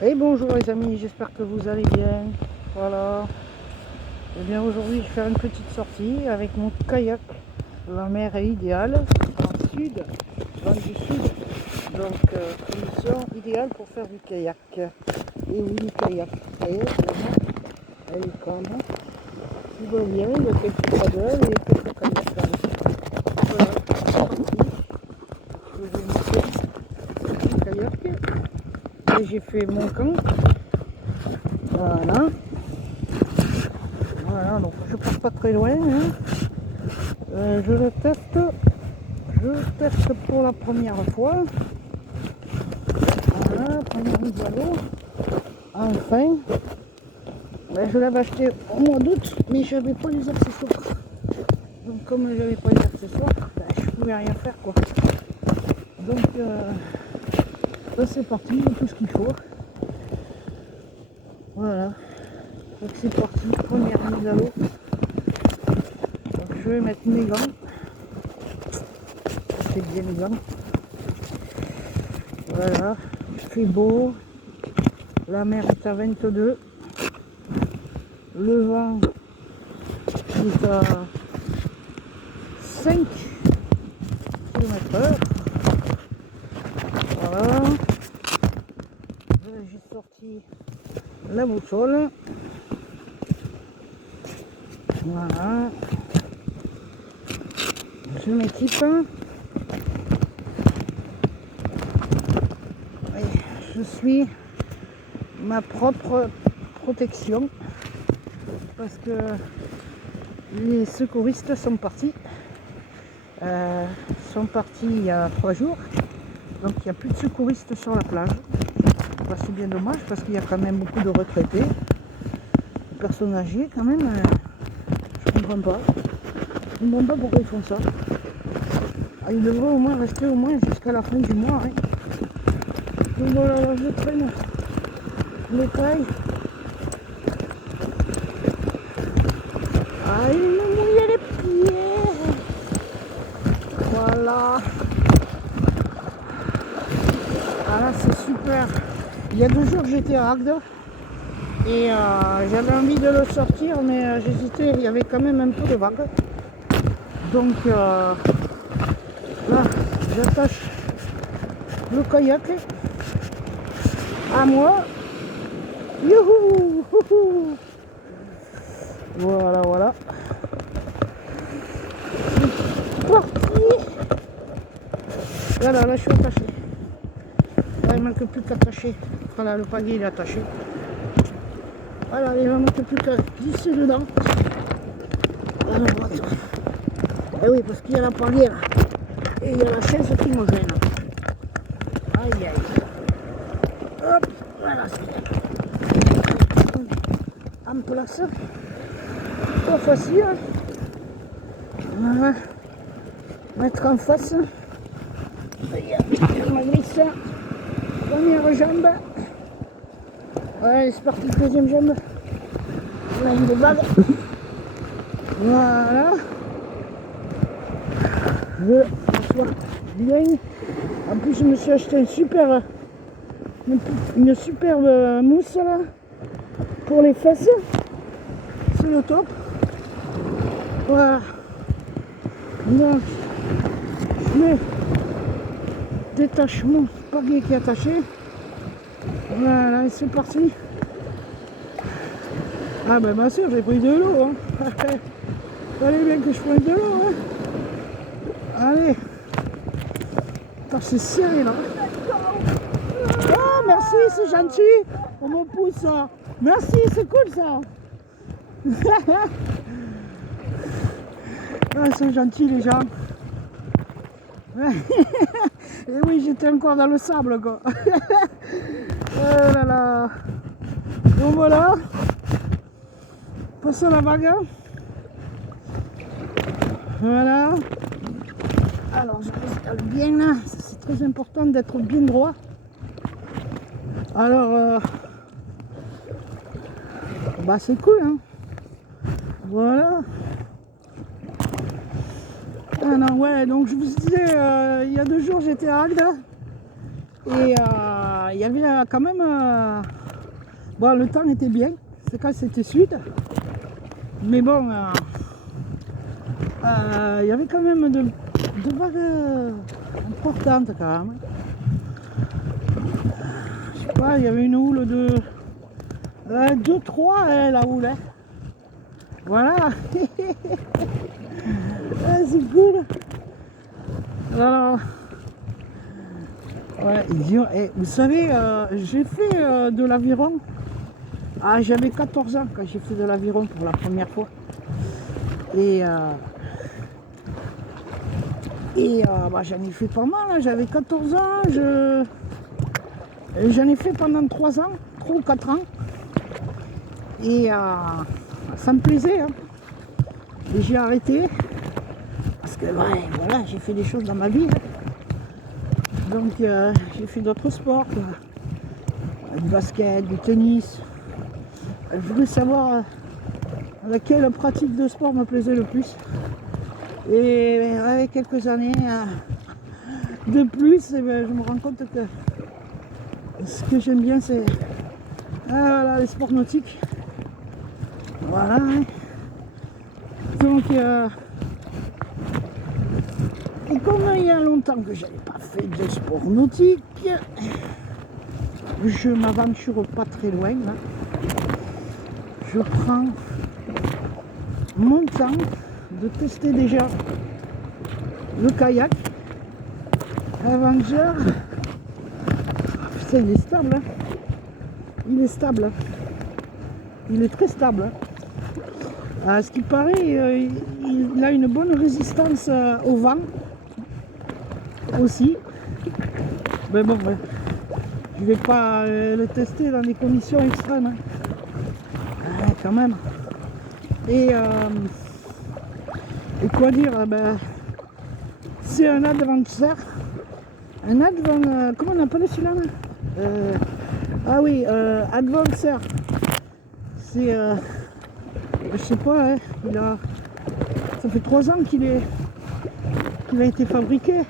Et bonjour les amis, j'espère que vous allez bien. Voilà. Et bien aujourd'hui je vais faire une petite sortie avec mon kayak. La mer est idéale, dans le sud, vent du sud. Donc condition idéale pour faire du kayak. Et oui, du kayak. Vous voyez, la mer, elle est calme. Tout va bien, il y a quelques paddles et quelques kayaks là. Voilà, c'est parti. Je vais monter le kayak. Et j'ai fait mon camp. Voilà. Voilà, donc je pars pas très loin. Hein. Je le teste. Je le teste pour la première fois. Voilà, première mise à l'eau. Enfin. Ben, je l'avais acheté au mois d'août, mais j'avais pas les accessoires. Donc comme j'avais pas les accessoires, ben, je pouvais rien faire quoi. Donc ben, c'est parti, j'ai tout ce qu'il faut. Voilà. Donc c'est parti, première mise à l'eau. Donc je vais mettre mes gants. C'est bien les gants. Voilà, il fait beau. La mer est à 22. Le vent est à 5 km/h. Voilà. J'ai sorti la boussole. Voilà. Je m'équipe. Je suis ma propre protection parce que les secouristes sont partis. Il y a 3 jours. Donc il n'y a plus de secouristes sur la plage. Bah, c'est bien dommage parce qu'il y a quand même beaucoup de retraités. Des personnes âgées quand même. Je comprends pas. Je ne comprends pas pourquoi ils font ça. Ah, ils devraient au moins rester au moins jusqu'à la fin du mois. Hein. Donc voilà, là, je traîne les tailles. Ah, il me mouille les pieds. Voilà. Ah là, c'est super. Il y a 2 jours, j'étais à Agde. Et j'avais envie de le sortir, mais j'hésitais. Il y avait quand même un peu de vagues. Donc là, j'attache le kayak à moi. Youhou! Voilà, voilà. C'est parti. Voilà, là je suis attaché. Là, il ne manque plus qu'attacher. Voilà, le palier il est attaché. Voilà, il ne manque plus qu'à glisser dedans. Voilà, voilà. Et oui, parce qu'il y a la palier là. Et il y a la chaise qui me gêne. Aïe, aïe. Hop, voilà. En place. Pas facile. Voilà. Mettre en face. Je me glisse. Première jambe. Ouais, c'est parti, deuxième jambe. Là, une vague. Voilà. Je m'assois bien. En plus, je me suis acheté une superbe mousse là pour les fesses. C'est le top. Voilà. Donc, je détache mon palier qui est attaché. Voilà, et c'est parti. Ah ben bien sûr, j'ai pris de l'eau. Hein. Fallait bien que je prenne de l'eau. Hein. Allez. Putain, c'est serré là. Oh merci, c'est gentil. On me pousse ça. Merci, c'est cool ça. Ah, c'est gentil les gens. Et oui, j'étais encore dans le sable quoi. Oh là là. Donc voilà. Passons la vague. Voilà. Alors je m'installe bien là. C'est très important d'être bien droit. Alors bah c'est cool hein. Voilà. Ah non ouais, donc je vous disais il y a 2 jours j'étais à Agde et il y il y avait quand même... bon, le temps était bien, c'est quand c'était sud. Mais bon, il y avait quand même de vagues importantes quand même. Je sais pas, il y avait une houle de 2-3 la houle. Hein. Voilà. Ah, c'est cool. Alors, ouais, vous savez, j'ai fait de l'aviron. Ah, j'avais 14 ans quand j'ai fait de l'aviron pour la première fois. Et bah, j'en ai fait pas mal, hein. J'avais 14 ans, j'en ai fait pendant 3 ans, 3 ou 4 ans. Et ça me plaisait. Hein. Et j'ai arrêté. Parce que ouais, voilà, j'ai fait des choses dans ma vie. Hein. Donc j'ai fait d'autres sports, quoi. Du basket, du tennis. Je voulais savoir laquelle pratique de sport me plaisait le plus. Et avec quelques années de plus, je me rends compte que ce que j'aime bien, c'est voilà, les sports nautiques. Voilà. Hein. Donc, et comme il y a longtemps que je n'avais pas fait de sport nautique, je m'aventure pas très loin. Là. Je prends mon temps de tester déjà le kayak Avenger. Putain, il est stable. Hein. Il est stable. Hein. Il est très stable. Hein. À ce qui paraît, il a une bonne résistance au vent aussi. Mais bon, je vais pas le tester dans des conditions extrêmes. Hein. Quand même. Et quoi dire, c'est un adventure. Comment on appelle celui-là ah oui, adventure. C'est je sais pas, hein, ça fait 3 ans qu'il a été fabriqué. Ouais,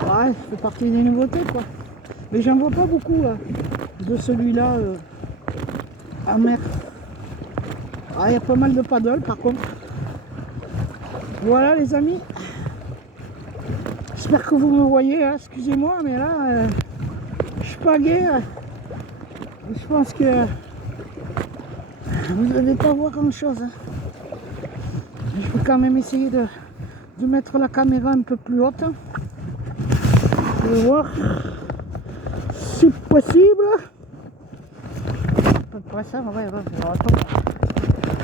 ça fait partie des nouveautés quoi. Mais j'en vois pas beaucoup de celui-là en mer. Ah, il y a pas mal de paddles par contre. Voilà les amis. J'espère que vous me voyez, hein. Excusez-moi, mais là, je suis pas gai. Je pense que vous n'allez pas voir grand chose. Hein. Je vais quand même essayer de mettre la caméra un peu plus haute. Je vais voir si possible. À peu près ça, ouais, attends.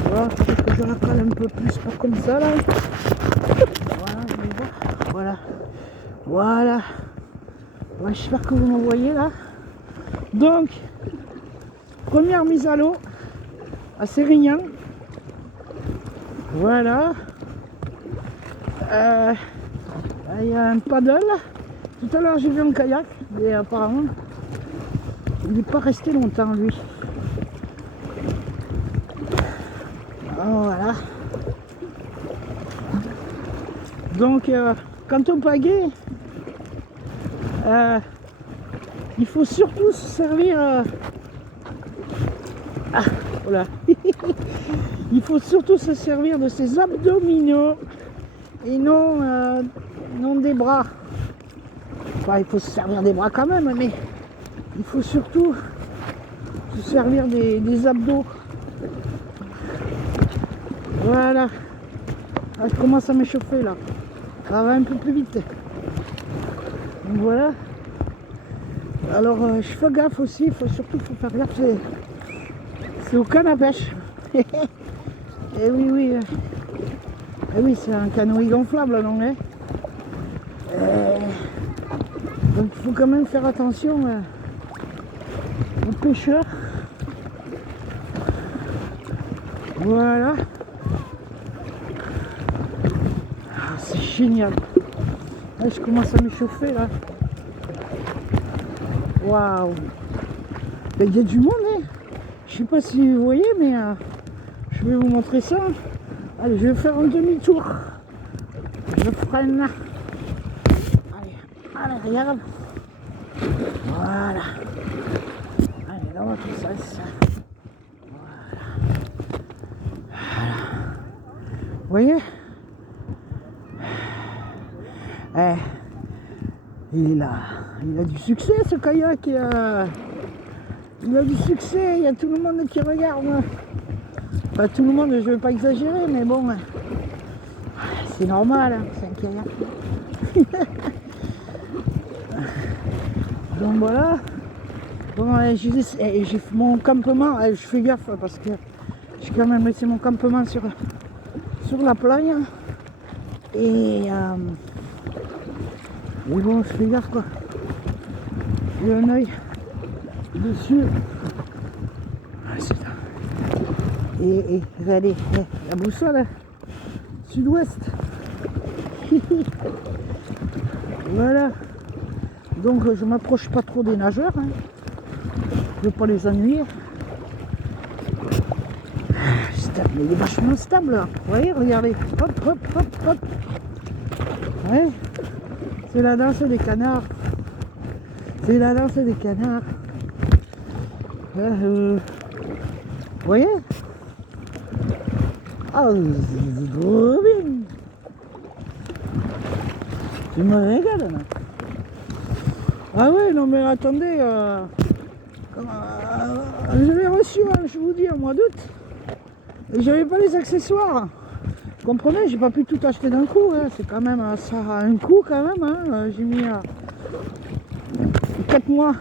Voilà, peut-être que je la cale un peu plus, pas comme ça là. Voilà, je vais voir. Voilà. Voilà. Ouais, j'espère que vous me voyez là. Donc, première mise à l'eau à Sérignan. Voilà. Il y a un paddle. Tout à l'heure j'ai vu un kayak, mais apparemment il n'est pas resté longtemps lui. Voilà. Donc quand on pagaie, il faut surtout se servir voilà. Il faut surtout se servir de ses abdominaux et non des bras. Enfin, il faut se servir des bras quand même, mais il faut surtout se servir des abdos. Voilà. Ah, je commence à m'échauffer là. Ça va un peu plus vite. Donc voilà. Alors je fais gaffe aussi, il faut surtout faire gaffe, c'est au canne à pêche. Et oui, et oui, c'est un canoë gonflable, non hein. Donc il faut quand même faire attention aux pêcheurs. Voilà. Ah, c'est génial. Là, je commence à m'échauffer là. Waouh. Il y a du monde, hein. Je sais pas si vous voyez, mais je vais vous montrer ça. Allez, je vais faire un demi-tour. Je freine. Allez, regarde. Voilà. dans l'autre sens. Voilà. Vous voyez, il a du succès ce kayak. Il a du succès, il y a tout le monde qui regarde. Enfin, tout le monde, je ne vais pas exagérer, mais bon, c'est normal, hein, c'est un kayak. Donc voilà. Bon, j'ai fait mon campement, je fais gaffe parce que j'ai quand même laissé mon campement sur la plage. Et bon, je fais gaffe quoi. J'ai un œil dessus. Et regardez, la boussole, sud-ouest. Voilà. Donc je m'approche pas trop des nageurs. Hein. Je veux pas les ennuyer. Mais il est vachement stable là. Vous voyez, regardez. Hop, hop, hop, hop. Ouais. C'est la danse des canards. C'est la danse des canards. Vous voyez? Ah, c'est trop bien. Tu me régales là. Ah ouais, non mais attendez. Je l'ai reçu, hein, je vous dis, au mois d'août. Et j'avais pas les accessoires. Vous comprenez, j'ai pas pu tout acheter d'un coup. Hein. C'est quand même, ça a un coût quand même. Hein. J'ai mis 4 mois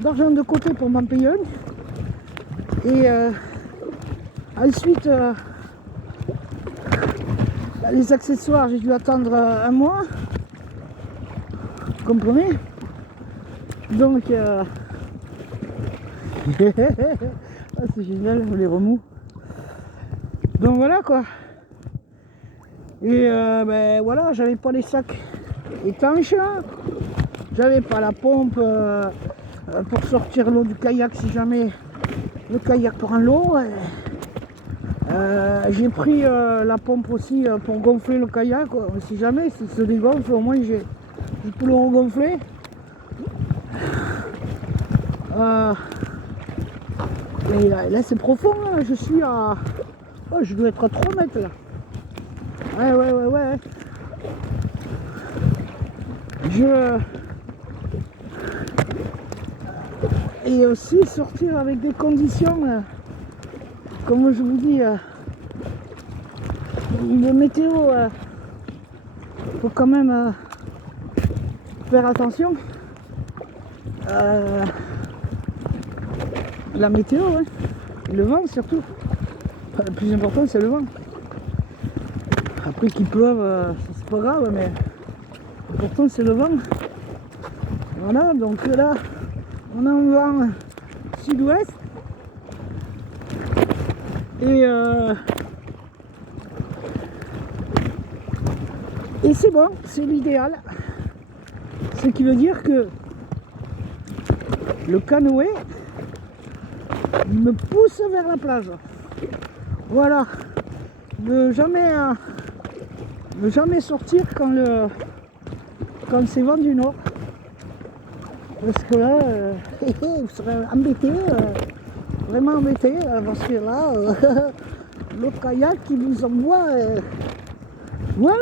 d'argent de côté pour m'en payer un. Et ensuite, les accessoires, j'ai dû attendre un mois. Vous comprenez? Donc, ah, c'est génial, les remous. Donc voilà quoi. Et ben voilà, j'avais pas les sacs étanches, j'avais pas la pompe pour sortir l'eau du kayak si jamais le kayak prend l'eau. J'ai pris la pompe aussi pour gonfler le kayak, quoi. Si jamais s'il se dégonfle, au moins j'ai pu le regonfler. Et là c'est profond, là. Je suis à... Oh, je dois être à 3 mètres là. Ouais. Et aussi sortir avec des conditions, comme je vous dis, de météo, faut quand même faire attention. La météo, hein. Le vent surtout. Enfin, le plus important c'est le vent. Après qu'il pleuve, c'est pas grave, mais l'important c'est le vent. Voilà, donc là on a un vent sud-ouest. Et c'est bon, c'est l'idéal. Ce qui veut dire que le canoë il me pousse vers la plage. Voilà. Ne jamais sortir quand c'est vent du nord. Parce que là, vous serez embêté, vraiment embêté, parce que là, le kayak qui vous envoie loin.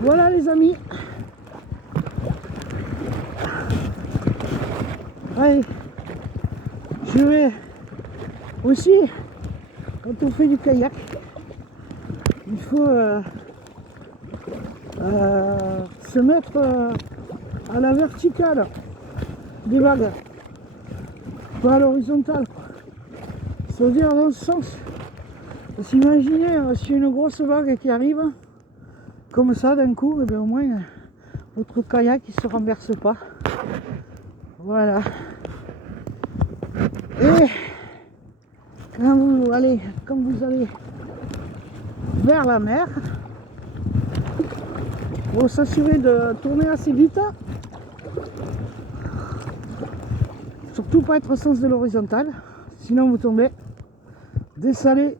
Voilà les amis. Allez, je vais aussi, quand on fait du kayak, il faut se mettre à la verticale des vagues, pas à l'horizontale. C'est-à-dire dans ce sens. Imaginez s'il y a une grosse vague qui arrive, comme ça d'un coup, et bien au moins votre kayak il se renverse pas. Voilà. Et quand vous allez vers la mer, il faut s'assurer de tourner assez vite. Surtout pas être au sens de l'horizontale, sinon vous tombez dessalé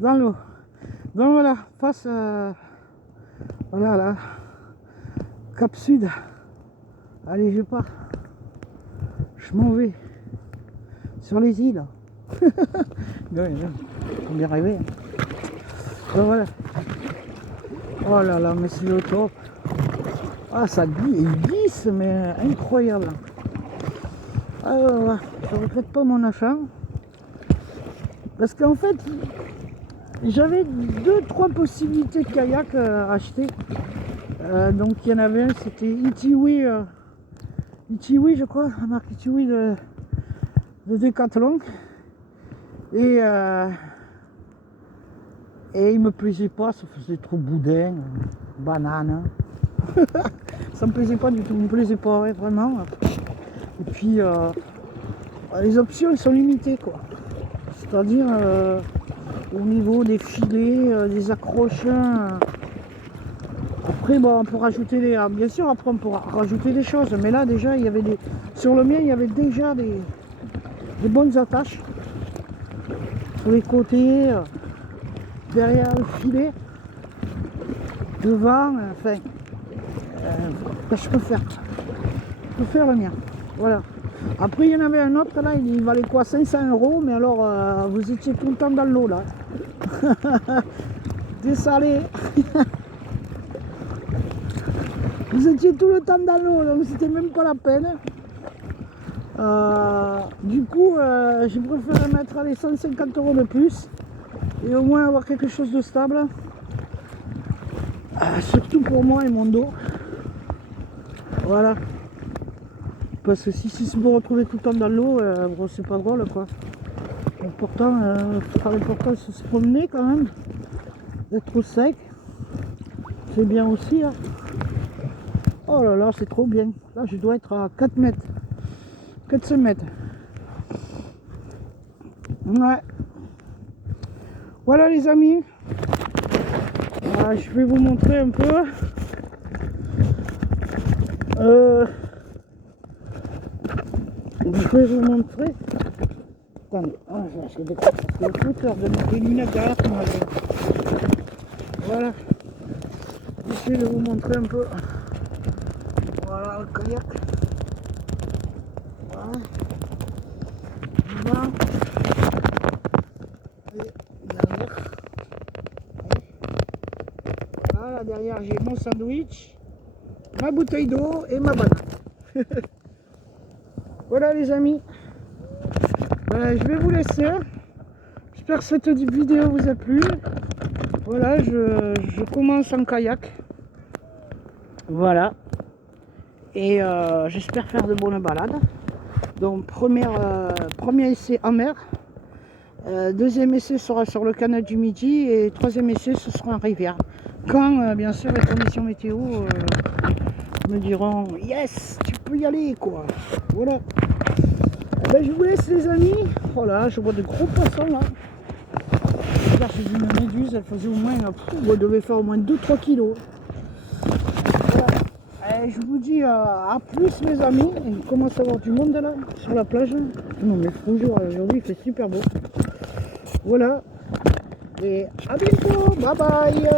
dans l'eau. Donc voilà, face voilà là. Cap Sud. Allez, je pars. Je m'en vais. Sur les îles. Non, faut bien rêver. Donc voilà. Oh là là, mais c'est le top. Ah, ça glisse, mais incroyable. Ah ouais, ouais. Je regrette pas mon achat. Parce qu'en fait, j'avais 2-3 possibilités de kayak à acheter. Donc il y en avait un, c'était Itiwi, je crois, la marque Itiwi de Decathlon. Et il me plaisait pas, ça faisait trop boudin, banane. Ça me plaisait pas du tout, me plaisait pas, ouais, vraiment. Et puis les options sont limitées, quoi. C'est-à-dire au niveau des filets, des accroches. Après, bon, on peut rajouter bien sûr, après on pourra rajouter des choses, mais là déjà il y avait sur le mien il y avait déjà des bonnes attaches sur les côtés, derrière le filet, devant, enfin, je peux faire le mien, voilà. Après il y en avait un autre là, il valait quoi, 500 €, mais alors vous étiez tout le temps dans l'eau là. Dessalé. Vous étiez tout le temps dans l'eau, donc c'était même pas la peine. Du coup, j'ai préféré mettre les 150 € de plus et au moins avoir quelque chose de stable. Surtout pour moi et mon dos. Voilà. Parce que si c'est pour retrouver tout le temps dans l'eau, bon, c'est pas drôle quoi. L'important, c'est se promener quand même. D'être au sec. C'est bien aussi. Hein. Oh là là, c'est trop bien. Là, je dois être à 4 mètres. 400 mètres. Ouais. Voilà les amis. Je vais vous montrer un peu. Je vais vous montrer. Attendez, j'ai le fouteur de mes lunettes derrière qui m'a fait. Voilà. J'essaie de vous montrer un peu. Voilà le kayak. Voilà. Devant. Et derrière. Voilà, derrière j'ai mon sandwich, ma bouteille d'eau et ma banane. Voilà les amis. Je vais vous laisser. J'espère que cette vidéo vous a plu. Voilà, je commence en kayak. Voilà. Et j'espère faire de bonnes balades. Donc premier essai en mer. Deuxième essai sera sur le canal du Midi. Et troisième essai ce sera en rivière. Quand bien sûr les conditions météo me diront yes, tu peux y aller quoi. Voilà. Je vous laisse les amis. Voilà, je vois de gros poissons là. Là j'ai vu une méduse, elle faisait au moins, elle devait faire au moins 2-3 kilos. Voilà. Et je vous dis à plus mes amis. Il commence à y avoir du monde là sur la plage. Non mais bonjour, aujourd'hui il fait super beau. Voilà. Et à bientôt. Bye bye.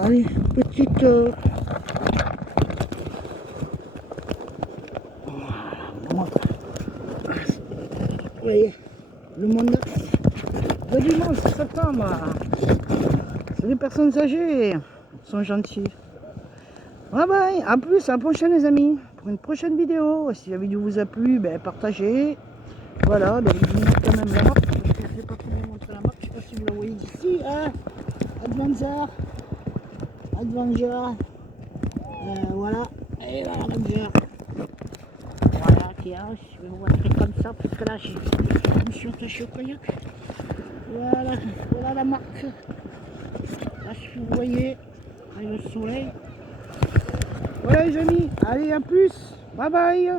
Allez, petite... Vous voyez, le monde de dimanche, septembre. C'est des personnes âgées. Ils sont gentils. Bye bye. À plus, à la prochaine les amis. Pour une prochaine vidéo. Si la vidéo vous a plu, partagez. Voilà, donc je vous montre quand même la marque. Parce que je n'ai pas pu vous montrer la marque. Je ne sais pas si vous la voyez d'ici. Hein. Adventure. Voilà. Et voilà Adventure. Voilà, tiens, je vais vous montrer comme ça. Parce que là, je me suis attaché au kayak. Voilà la marque. Là, si vous voyez, avec le soleil. Voilà les amis, allez à plus, bye bye.